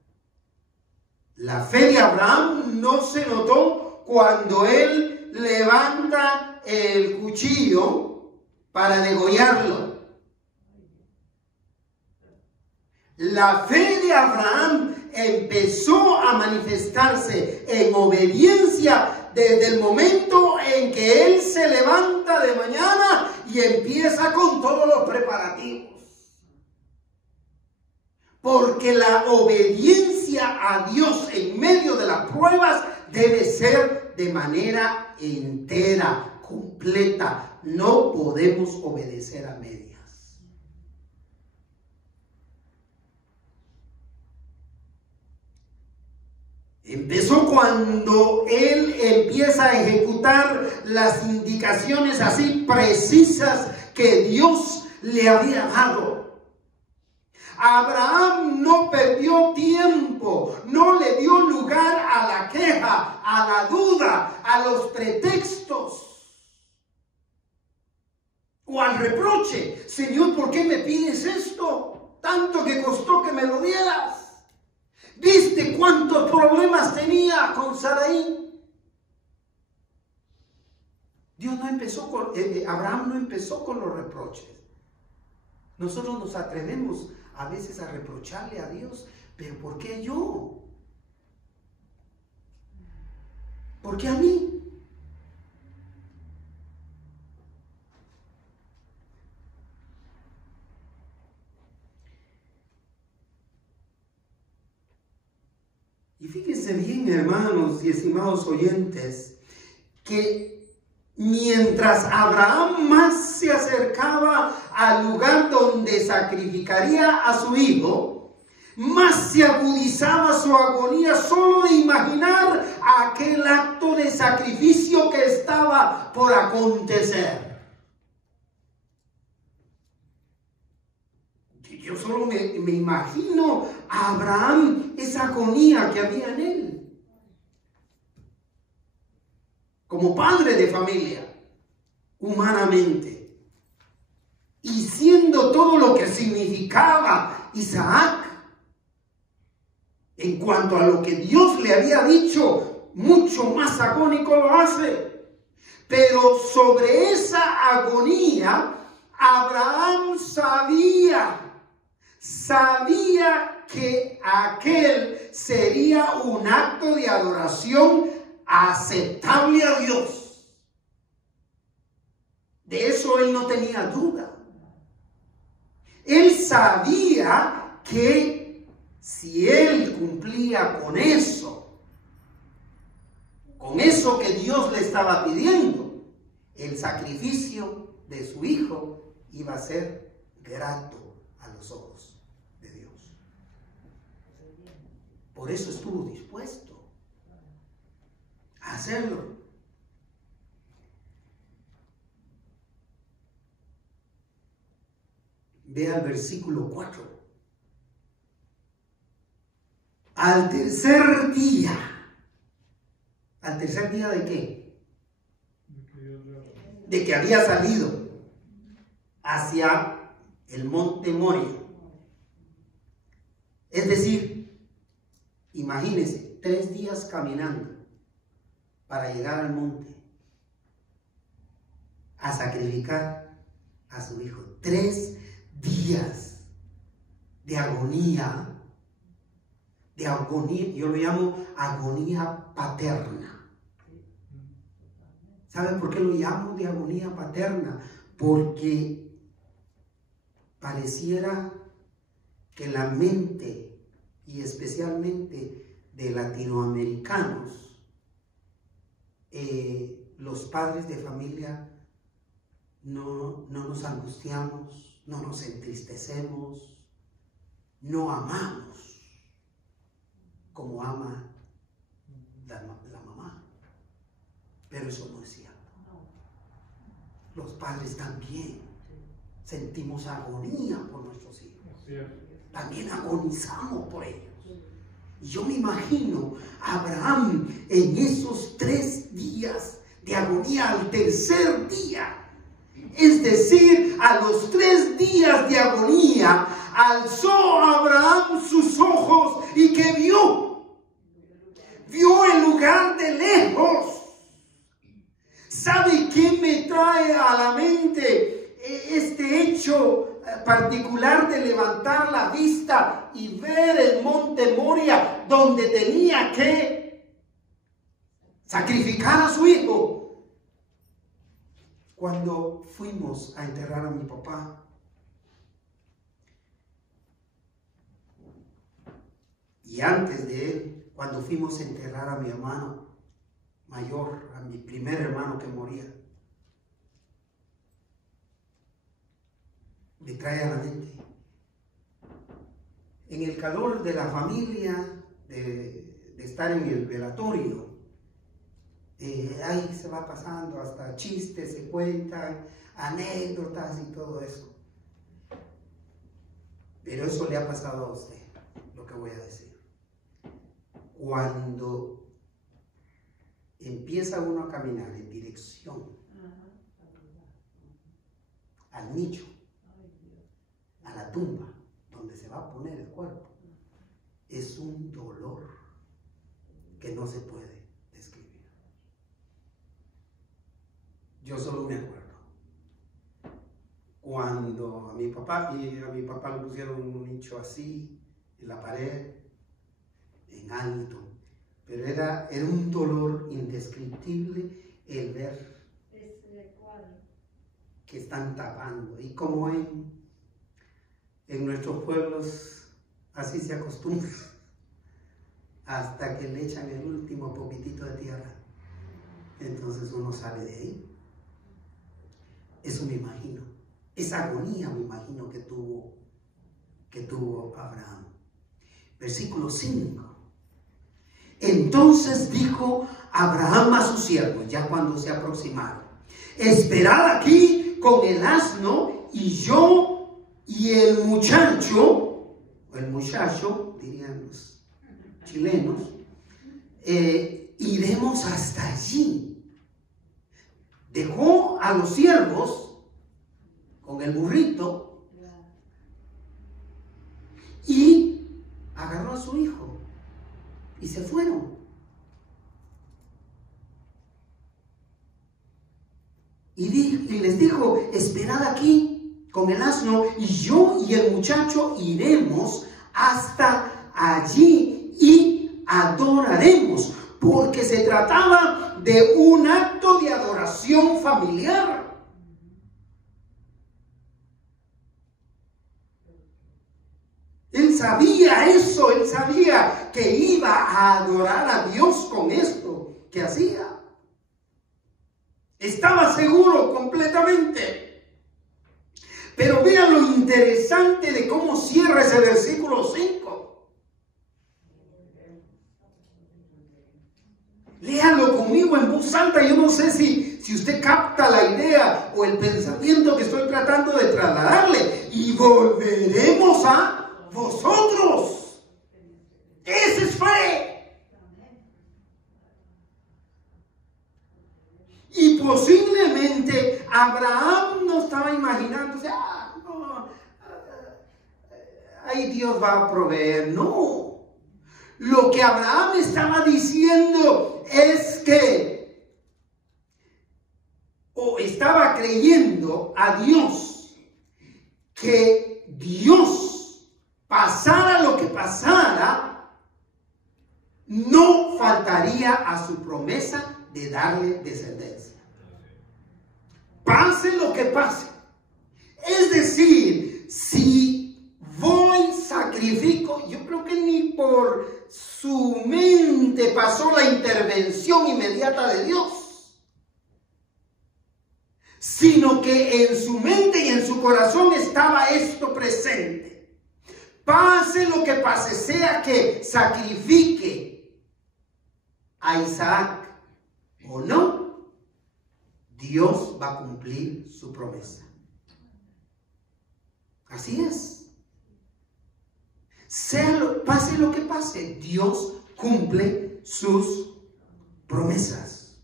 La fe de Abraham no se notó cuando él levanta el cuchillo para degollarlo. La fe de Abraham empezó a manifestarse en obediencia desde el momento en que él se levanta de mañana y empieza con todos los preparativos. Porque la obediencia a Dios en medio de las pruebas debe ser de manera entera, completa. No podemos obedecer a medias. Empezó cuando él empieza a ejecutar las indicaciones así precisas que Dios le había dado. Abraham no perdió tiempo, no le dio lugar a la queja, a la duda, a los pretextos o al reproche. Señor, ¿por qué me pides esto? Tanto que costó que me lo dieras. ¿Viste cuántos problemas tenía con Sarai? Abraham no empezó con los reproches. Nosotros nos atrevemos a veces a reprocharle a Dios, pero ¿por qué yo? ¿Por qué a mí? Y fíjense bien, hermanos y estimados oyentes, que mientras Abraham más se acercaba al lugar donde sacrificaría a su hijo, más se agudizaba su agonía solo de imaginar aquel acto de sacrificio que estaba por acontecer. Yo solo me imagino a Abraham, esa agonía que había en él. Como padre de familia, humanamente, y siendo todo lo que significaba Isaac, en cuanto a lo que Dios le había dicho, mucho más agónico lo hace. Pero sobre esa agonía, Abraham sabía que aquel sería un acto de adoración aceptable a Dios. De eso él no tenía duda. Él sabía que si él cumplía con eso que Dios le estaba pidiendo, el sacrificio de su hijo iba a ser grato a los ojos de Dios. Por eso estuvo dispuesto a hacerlo. Ve al versículo 4. Al tercer día. ¿Al tercer día de qué? De que había salido hacia el monte Moria. Es decir, imagínense, 3 días caminando para llegar al monte a sacrificar a su hijo. 3 días de agonía, yo lo llamo agonía paterna. ¿Saben por qué lo llamo de agonía paterna? Porque pareciera que la mente, y especialmente de latinoamericanos, los padres de familia no nos angustiamos, no nos entristecemos, no amamos como ama la mamá. Pero eso no es cierto. Los padres también sentimos agonía por nuestros hijos. También agonizamos por ellos. Y yo me imagino a Abraham en esos 3 días de agonía, al tercer día. Es decir, a los 3 días de agonía, alzó Abraham sus ojos y ¿qué vio? Vio el lugar de lejos. ¿Sabe qué me trae a la mente este hecho particular de levantar la vista y ver el monte Moria, donde tenía que sacrificar a su hijo? Cuando fuimos a enterrar a mi papá, y antes de él, cuando fuimos a enterrar a mi hermano mayor, a mi primer hermano que moría, me trae a la mente, en el calor de la familia, de estar en el velatorio, ahí se va pasando, hasta chistes se cuentan, anécdotas y todo eso. Pero eso le ha pasado a usted, lo que voy a decir. Cuando empieza uno a caminar en dirección al nicho, a la tumba, donde se va a poner el cuerpo, es un dolor que no se puede describir. Yo solo me acuerdo cuando a mi papá le pusieron un nicho así en la pared, en alto, pero era un dolor indescriptible el ver que están tapando. Y como en nuestros pueblos así se acostumbra, hasta que le echan el último poquitito de tierra, entonces uno sale de ahí. Eso me imagino, esa agonía me imagino que tuvo Abraham. Versículo 5. Entonces dijo Abraham a sus siervos, ya cuando se aproximaron: esperad aquí con el asno, y yo y el muchacho dirían los chilenos, iremos hasta allí. Dejó a los siervos con el burrito y agarró a su hijo y se fueron. Y les dijo: esperad aquí con el asno, y yo y el muchacho iremos hasta allí y adoraremos, porque se trataba de un acto de adoración familiar. Él sabía eso, él sabía que iba a adorar a Dios con esto que hacía. Estaba seguro completamente. Pero vean lo interesante de cómo cierra ese versículo 5. Léanlo conmigo en voz alta. Yo no sé si usted capta la idea o el pensamiento que estoy tratando de trasladarle. Y volveremos a vosotros. Ese es fe. Y posiblemente Abraham no estaba imaginándose: ahí Dios va a proveer. No. Lo que Abraham estaba diciendo es que, o estaba creyendo a Dios, que Dios, pasara lo que pasara, no faltaría a su promesa de darle descendencia. pase lo que pase. Es decir, si voy, sacrifico, yo creo que ni por su mente pasó la intervención inmediata de Dios, sino que en su mente y en su corazón estaba esto presente. Pase lo que pase, sea que sacrifique a Isaac o no, Dios va a cumplir su promesa. Así es. Pase lo que pase, Dios cumple sus promesas.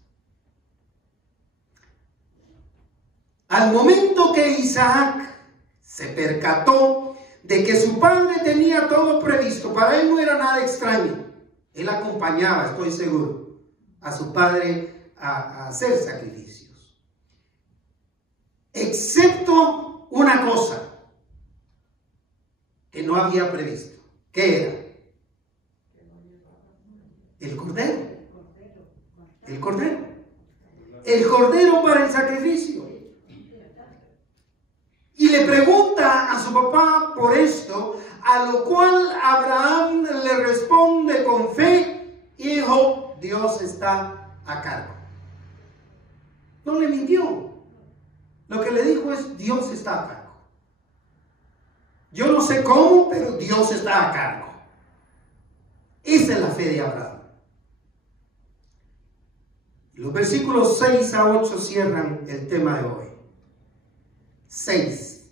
Al momento que Isaac se percató de que su padre tenía todo previsto, para él no era nada extraño. Él acompañaba, estoy seguro, a su padre a hacer sacrificios. Excepto una cosa que no había previsto. ¿Qué era? El cordero. El cordero. El cordero para el sacrificio. Y le pregunta a su papá por esto, a lo cual Abraham le responde con fe: hijo, Dios está a cargo. No le mintió. Lo que le dijo es: Dios está a cargo. Yo no sé cómo, pero Dios está a cargo. Esa es la fe de Abraham. Los versículos 6 a 8 cierran el tema de hoy. 6.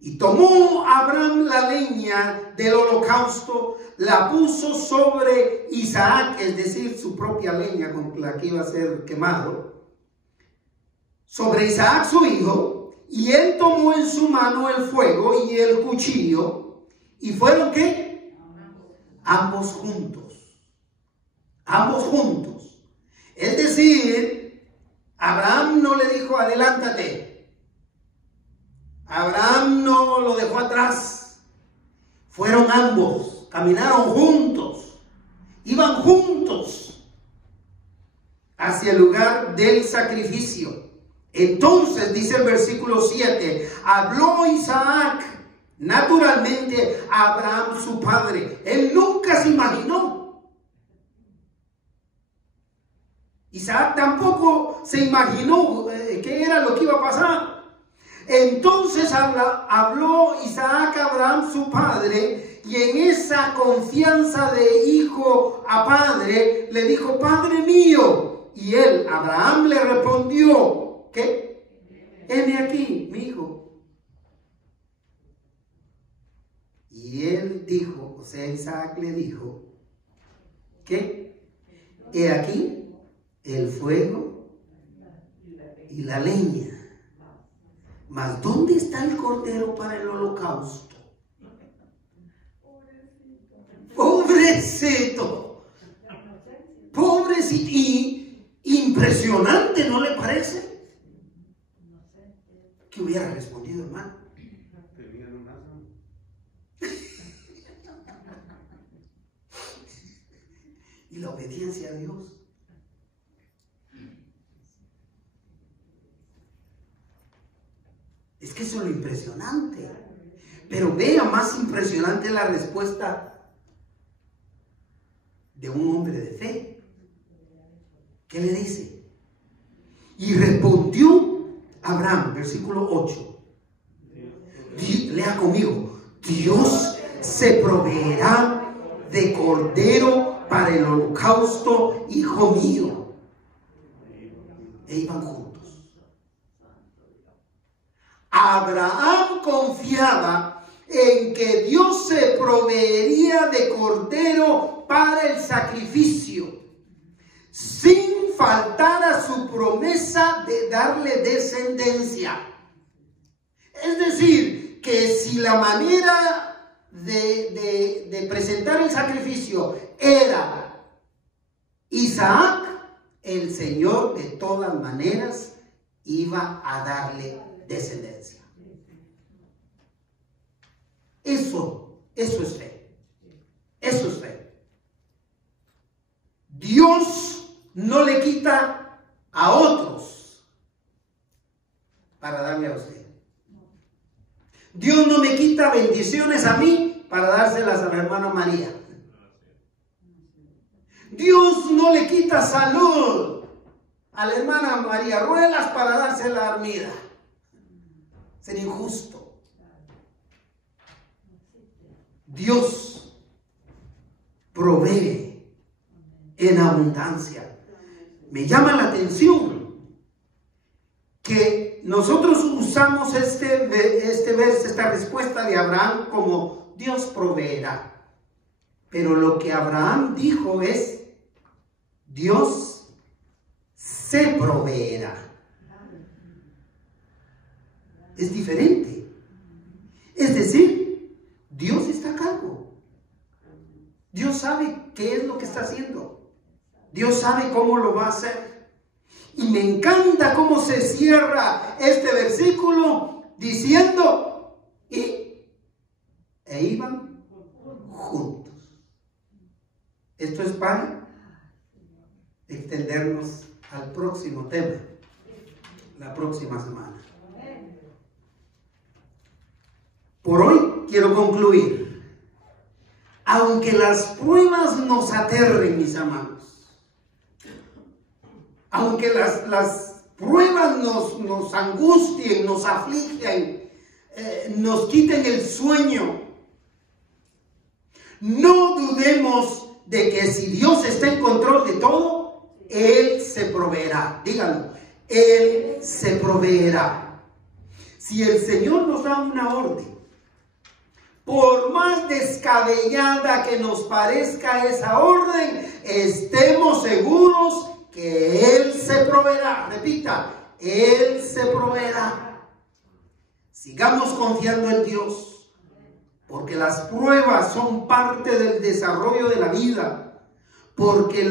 Y tomó Abraham la leña del holocausto, la puso sobre Isaac, es decir, su propia leña con la que iba a ser quemado, sobre Isaac su hijo. Y él tomó en su mano el fuego y el cuchillo. ¿Y fueron qué? Ambos juntos. Ambos juntos. Es decir, Abraham no le dijo: adelántate. Abraham no lo dejó atrás. Fueron ambos. Caminaron juntos. Iban juntos hacia el lugar del sacrificio. Entonces, dice el versículo 7, habló Isaac naturalmente a Abraham su padre. Él nunca se imaginó. Isaac tampoco se imaginó qué era lo que iba a pasar. Entonces habló Isaac a Abraham su padre, y en esa confianza de hijo a padre le dijo: Padre mío. Y él, Abraham, le respondió: ¿qué? Heme aquí, mi hijo. Y él dijo, o sea, Isaac le dijo: ¿qué? He aquí el fuego y la leña. Mas ¿dónde está el cordero para el holocausto? Pobrecito. Pobrecito. Y impresionante, ¿no le parece? ¿Qué hubiera respondido, hermano? Y la obediencia a Dios. Es que eso es lo impresionante. Pero vea, más impresionante la respuesta de un hombre de fe. ¿Qué le dice? Y respondió Abraham, versículo 8. Lea conmigo: Dios se proveerá de cordero para el holocausto, hijo mío. E iban juntos. Abraham confiaba en que Dios se proveería de cordero para el sacrificio, sin faltar a su promesa de darle descendencia. Es decir, que si la manera de presentar el sacrificio era Isaac, el Señor de todas maneras iba a darle descendencia. Eso es fe. Eso es fe. Dios no le quita a otros para darle a usted. Dios no me quita bendiciones a mí para dárselas a la hermana María. Dios no le quita salud a la hermana María Ruelas para dársela a Armida. Sería injusto. Dios provee en abundancia. Me llama la atención que nosotros usamos este verso, esta respuesta de Abraham como Dios proveerá. Pero lo que Abraham dijo es, Dios se proveerá. Es diferente. Es decir, Dios está a cargo. Dios sabe qué es lo que está haciendo. Dios sabe cómo lo va a hacer. Y me encanta cómo se cierra este versículo diciendo, e iban juntos. Esto es para extendernos al próximo tema, la próxima semana. Por hoy quiero concluir. Aunque las pruebas nos aterren, mis amados, aunque las pruebas nos angustien, nos afligen, nos quiten el sueño, no dudemos de que si Dios está en control de todo, Él se proveerá. Díganlo, Él se proveerá. Si el Señor nos da una orden, por más descabellada que nos parezca esa orden, estemos seguros que Él se proveerá. Repita, Él se proveerá. Sigamos confiando en Dios, porque las pruebas son parte del desarrollo de la vida, porque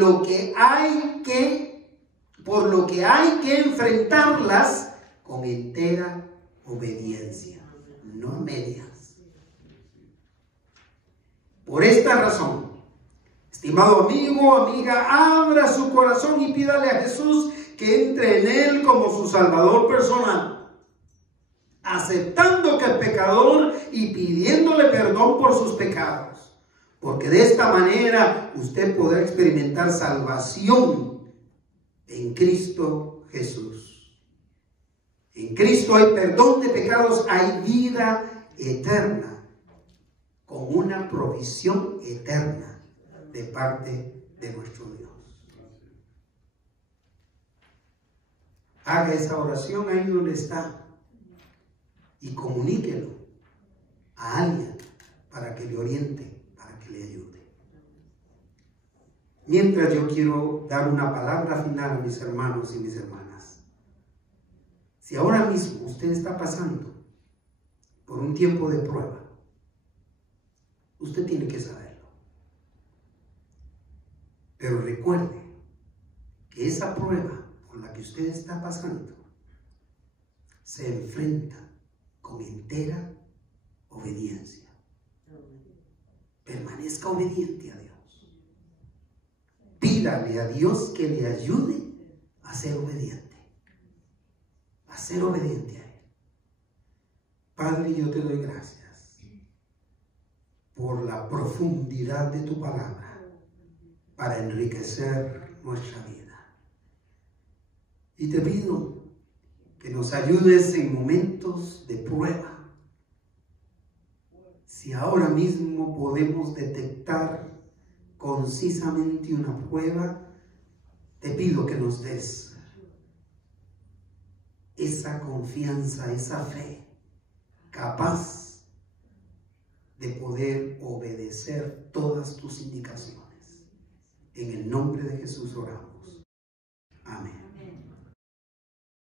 por lo que hay que enfrentarlas con entera obediencia, no a medias. Por esta razón, estimado amigo, amiga, abra su corazón y pídale a Jesús que entre en él como su Salvador personal, aceptando que es pecador y pidiéndole perdón por sus pecados, porque de esta manera usted podrá experimentar salvación en Cristo Jesús. En Cristo hay perdón de pecados, hay vida eterna, con una provisión eterna de parte de nuestro Dios. Haga esa oración ahí donde está y comuníquelo a alguien para que le oriente, para que le ayude. Mientras yo quiero dar una palabra final a mis hermanos y mis hermanas. Si ahora mismo usted está pasando por un tiempo de prueba, usted tiene que saberlo. Pero recuerde que esa prueba por la que usted está pasando se enfrenta con entera obediencia. Permanezca obediente a Dios. Pídale a Dios que le ayude a ser obediente. A ser obediente a Él. Padre, yo te doy gracias por la profundidad de tu palabra para enriquecer nuestra vida. Y te pido que nos ayudes en momentos de prueba. Si ahora mismo podemos detectar concisamente una prueba, te pido que nos des esa confianza, esa fe capaz de poder obedecer todas tus indicaciones. En el nombre de Jesús oramos.